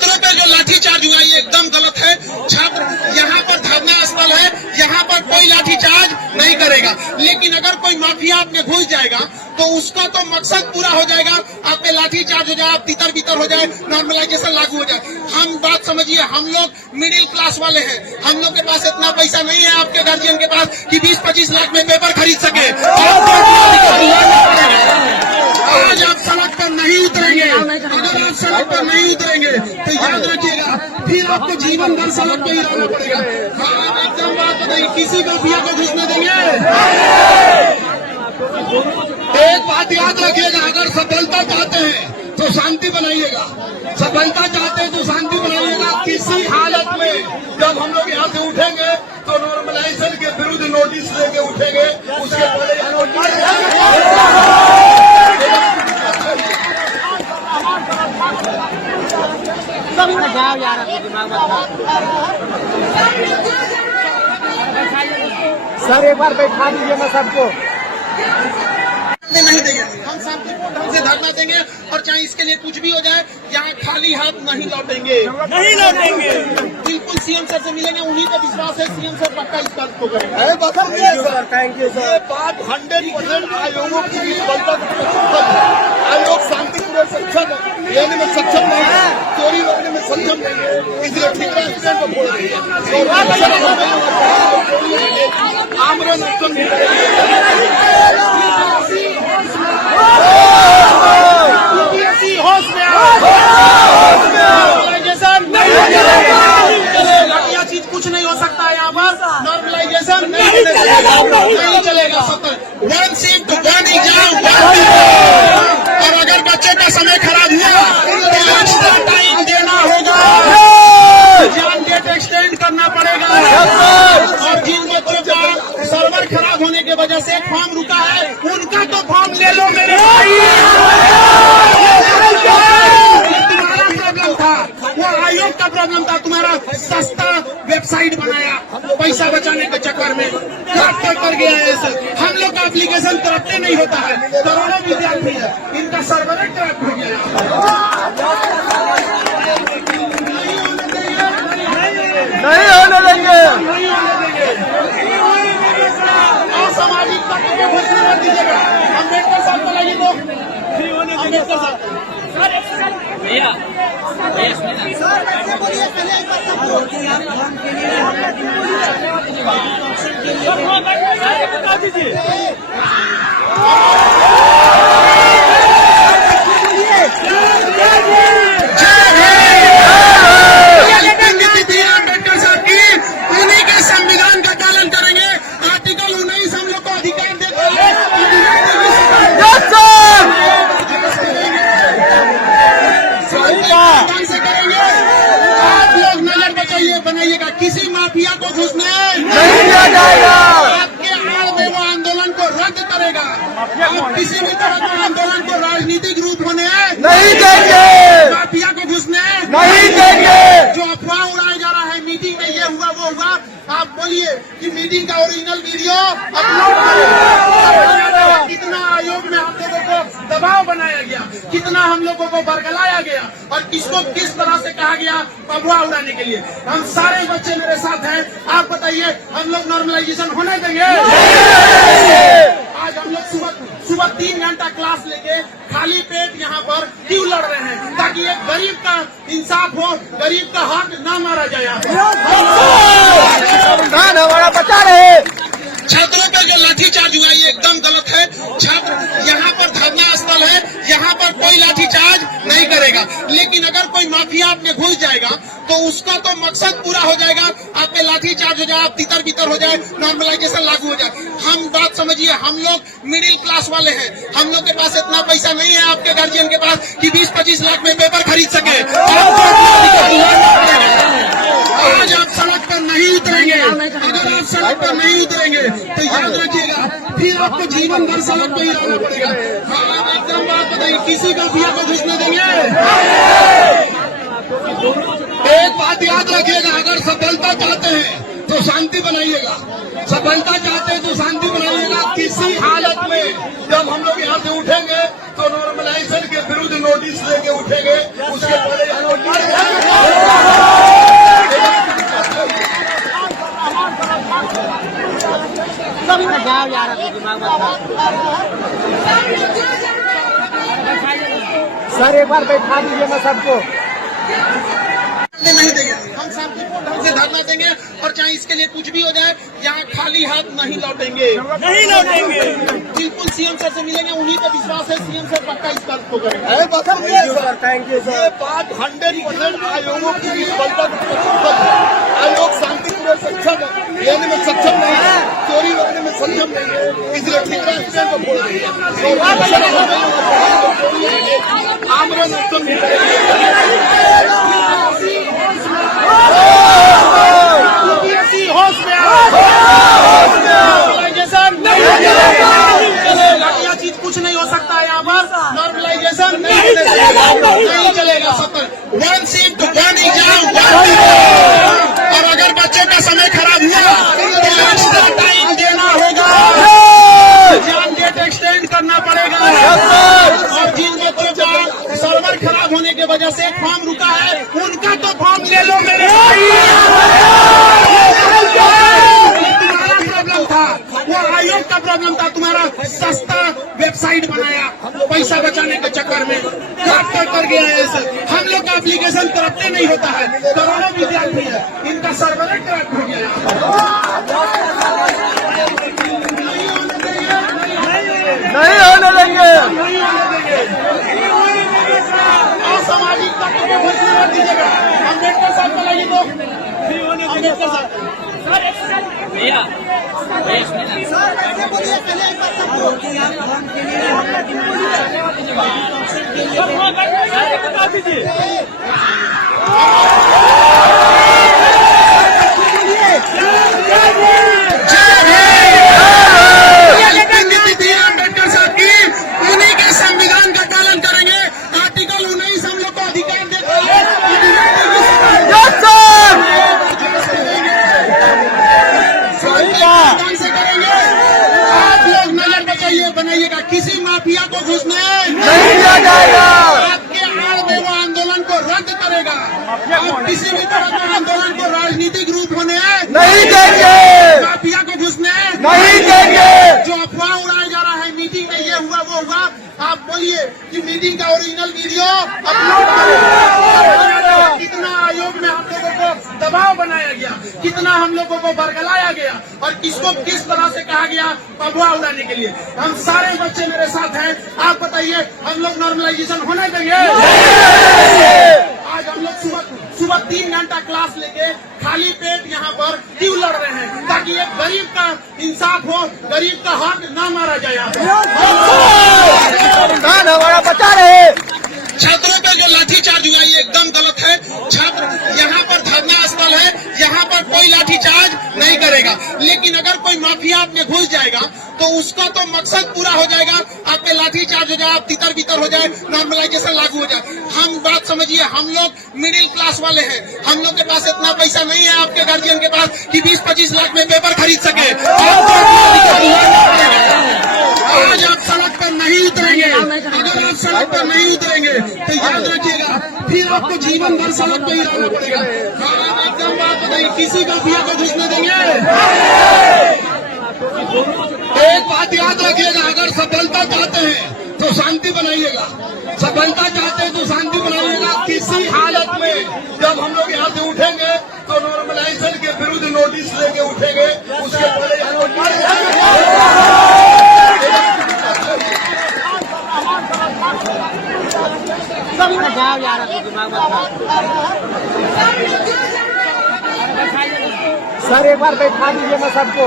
छात्रों पे जो लाठीचार्ज हुआ ये एकदम गलत है। छात्र यहाँ पर धरना स्थल है, यहाँ पर कोई लाठीचार्ज नहीं करेगा, लेकिन अगर कोई माफिया आप में घुस जाएगा तो उसका तो मकसद पूरा हो जाएगा, आप पे लाठीचार्ज हो जाए, आप तितर बितर हो जाए, नॉर्मलाइजेशन लागू हो जाए। हम बात समझिए, हम लोग मिडिल क्लास वाले हैं, हम लोग के पास इतना पैसा नहीं है आपके गार्जियन के पास कि 20-25 लाख में पेपर खरीद सके। आज आप सड़क पर नहीं उतरेंगे, अगर आप सड़क पर नहीं उतरेंगे तो याद रखिएगा फिर आपको जीवन भर सड़क पर ही रहना पड़ेगा। हाँ, एकदम बात बताइए, किसी माफिया को घुसने देंगे? एक बात याद रखिएगा, अगर सफलता चाहते हैं तो शांति बनाइएगा, सफलता चाहते हैं तो शांति बनाइएगा। किसी हालत में जब हम लोग यहाँ से उठेंगे तो नॉर्मलाइजेशन के विरुद्ध नोटिस लेके उठेंगे, उसके पहले सर एक बार बैठा दीजिए ना सबको। नहीं देंगे, हम शांतिपूर्ण ढंग से धरना देंगे और चाहे इसके लिए कुछ भी हो जाए, यहाँ खाली हाथ नहीं लौटेंगे, नहीं लौटेंगे। बिल्कुल सीएम सर से मिलेंगे, उन्हीं का विश्वास है, सीएम सर पक्का इस बात को करेंगे। Thank you sir. ये बात 100% आयोगों की विफलता आयोग शांतिपूर्ण सक्षम लेने में सक्षम नहीं है, चोरी रोकने में सक्षम नहीं है, इसलिए ठीक रास्ते को फोड़ देंगे। आमरण अनशन होश में घटिया चीज कुछ नहीं हो सकता है यहाँ पर। नॉर्मलाइजेशन नहीं चलेगा। 1 सीट to 1 एग्जाम, और अगर बच्चे का समय खराब हुआ तो एक्स्ट्रा टाइम देना होगा, एग्जाम डेट एक्सटेंड करना पड़ेगा। और जिन बच्चों का सर्वर खराब होने की वजह से फॉर्म रुका है, उनका तो फॉर्म ले लो मेरे भाई। तुम्हारा प्रॉब्लम था, वो आयोग का प्रॉब्लम था, तुम्हारा सस्ता वेबसाइट बनाया पैसा बचाने के चक्कर में, करप्ट कर गया है। हम लोग का एप्लीकेशन करप्ट नहीं होता है, करोड़ों विद्यार्थी है, इनका सर्वर करप्ट हो गया। नहीं होने देंगे। असामाजिक तत्व को घुसने मत दीजिएगा। अम्बेडकर साहब को लगी तो अम्बेडकर साहब बता दीजिए। अम्बेडकर साहब की उन्हीं के संविधान का पालन करेंगे। आर्टिकल 19 हम लोग को अधिकार देता है। आप लोग नजर बचाइए, बनाइएगा, किसी माफिया को घुसने नहीं दिया जाएगा। आपके आड़ में वो आंदोलन को रद्द करेगा। आप किसी भी तरह के आंदोलन को राजनीतिक रूप होने नहीं देंगे, माफिया को घुसने नहीं देंगे। जो अफवाह उड़ाया जा रहा है, मीटिंग में ये हुआ वो हुआ, आप बोलिए कि मीटिंग का ओरिजिनल वीडियो अपलोड करें। कितना आयोग में हम लोगों को दबाव बनाया गया, कितना हम लोगों को बरगलाया गया, और किसको किस तरह से कहा गया अफवाह उड़ाने के लिए। हम सारे बच्चे मेरे साथ हैं, आप बताइए हम लोग नॉर्मलाइजेशन होने देंगे? आज हम लोग सुबह 3 घंटा क्लास लेके खाली पेट यहाँ पर क्यों लड़ रहे हैं? ताकि एक गरीब का इंसाफ हो, गरीब का हक ना मारा जाए। हमारा बचा रहे। छात्रों पर जो लाठीचार्ज हुआ ये एकदम गलत है। छात्र यहाँ पर धरना स्थल है, यहाँ पर कोई लाठीचार्ज नहीं करेगा, लेकिन अगर कोई माफिया आप में घुस जाएगा तो उसका तो मकसद पूरा हो जाएगा, आप पे लाठीचार्ज हो जाए, आप तितर बितर हो जाए, नॉर्मलाइजेशन लागू हो जाए। हम बात समझिए, हम लोग मिडिल क्लास वाले हैं, हम लोग के पास इतना पैसा नहीं है आपके गार्जियन के पास कि 20-25 लाख में पेपर खरीद सके। आज आप सड़क पर नहीं उतरेंगे, अगर आप सड़क पर नहीं उतरेंगे तो याद रखिएगा फिर आपको जीवन भर सड़क पर ही रहना पड़ेगा। हाँ, एकदम बात बताइए, किसी माफिया को घुसने देंगे? एक बात याद रखिएगा, अगर सफलता चाहते हैं तो शांति बनाइएगा, सफलता चाहते हैं तो शांति बनाइएगा। किसी हालत में जब हम लोग यहाँ से उठेंगे तो नॉर्मलाइजेशन के विरुद्ध नोटिस लेके उठेंगे, उसके पहले सर एक बार बैठा दीजिए ना सबको। नहीं देंगे, हम शांतिपूर्ण ढंग से धरना देंगे और चाहे इसके लिए कुछ भी हो जाए, यहाँ खाली हाथ नहीं लौटेंगे, नहीं लौटेंगे। बिल्कुल सीएम सर से मिलेंगे, उन्हीं का विश्वास है, सीएम सर पक्का इस बात को करेंगे। थैंक यू ये बात 100% आयोगों की विफलता आयोग शांतिपूर्ण सक्षम लेने में सक्षम नहीं है, चोरी रोकने में सक्षम नहीं है, इसलिए ठेकेदार को बोल रही है आमरण अनशन नहीं होश में लाठिया चीज कुछ नहीं हो सकता है यहाँ पर, नॉर्मलाइजेशन नहीं चलेगा। 1 शिफ्ट 1 एग्जाम 1 और अगर बच्चे का समय खराब हुआ तो एक्स्ट्रा टाइम देना होगा, एग्जाम डेट एक्सटेंड करना पड़ेगा। और जिन बच्चों का सर्वर खराब होने की वजह से फॉर्म रुका है, उनका तो फॉर्म ले लो मेरे। प्रॉब्लम था वो आयोग का प्रॉब्लम था, तुम्हारा सस्ता वेबसाइट बनाया पैसा बचाने के चक्कर में, कर गया है ऐसे। हम लोग का एप्लीकेशन करप्ट नहीं होता है, करोड़ों विद्यार्थी है, इनका सर्वर करप्ट हो गया। नहीं होने देंगे। असामाजिक तत्व को घोषणा कर दीजिएगा। अम्बेडकर साहब को लगी तो अम्बेडकर साहब अम्बेडकर साहब की, उन्हीं के संविधान का पालन करेंगे। आर्टिकल 19 हम लोग को अधिकार देता है। से करेंगे। आप लोग नजर बचाइए, बनाइएगा, किसी माफिया को घुसने नहीं दिया जाएगा। आपके आड़ में वो आंदोलन को रद्द करेगा। आप किसी भी तरह के आंदोलन को राजनीतिक रूप होने नहीं देंगे। माफिया को घुसने नहीं देंगे। जो अफवाह उड़ाया जा रहा है मीटिंग में ये हुआ वो हुआ, आप बोलिए कि मीटिंग का ओरिजिनल वीडियो अपलोड करें। कितना आयोग में हम लोगों को दबाव बनाया गया, कितना हम लोगों को बरगलाया गया और किसको किस तरह से कहा गया अफवाह उड़ाने के लिए। हम सारे बच्चे मेरे साथ हैं, आप बताइए हम लोग नॉर्मलाइजेशन होने देंगे? आज हम लोग सुबह 3 घंटा क्लास लेके खाली पेट यहाँ पर क्यों लड़ रहे हैं? ताकि एक गरीब का इंसाफ हो, गरीब का हक न मारा जाए। हमारा बचा रहे। छात्रों पे जो लाठीचार्ज हुआ ये एकदम गलत है। छात्र यहाँ पर धरना स्थल है, यहाँ पर कोई लाठीचार्ज नहीं करेगा, लेकिन अगर कोई माफिया आप में घुस जाएगा तो उसका तो मकसद पूरा हो जाएगा, आप पे लाठीचार्ज हो जाए, आप तितर बितर हो जाए, नॉर्मलाइजेशन लागू हो जाए। हम बात समझिए, हम लोग मिडिल क्लास वाले हैं, हम लोग के पास इतना पैसा नहीं है आपके गार्जियन के पास कि 20-25 लाख में पेपर खरीद सके। आज आप सड़क पर नहीं उतरेंगे, अगर आप सड़क पर नहीं उतरेंगे तो याद रखिएगा फिर आपको जीवन भर सड़क पर ही रहना पड़ेगा। हाँ, एकदम बात बताइए, किसी माफिया को घुसने देंगे? एक बात याद रखिएगा, अगर सफलता चाहते हैं तो शांति बनाइएगा, सफलता चाहते हैं तो शांति बनाइएगा। किसी हालत में जब हम लोग यहाँ से उठेंगे तो नॉर्मलाइजेशन के विरुद्ध नोटिस लेके उठेंगे, उसके पहले हम लोग मर जाएंगे। सर एक बार बैठा दीजिए ना सबको।